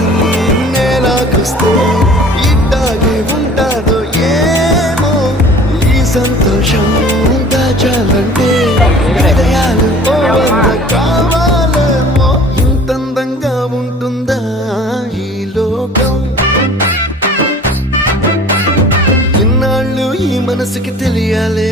ఆకాశం నేలాకొస్తే ఇట్టాగే ఉంటాదో ఏమో. ఈ సంతోషం దాచాలంటే హృదయాలు ఓ వంద కావాలేమో. ఇంతందంగా ఉంటుందా ఈ లోకం? ఇన్నాళ్ళు ఈ మనసుకి తెలియాలే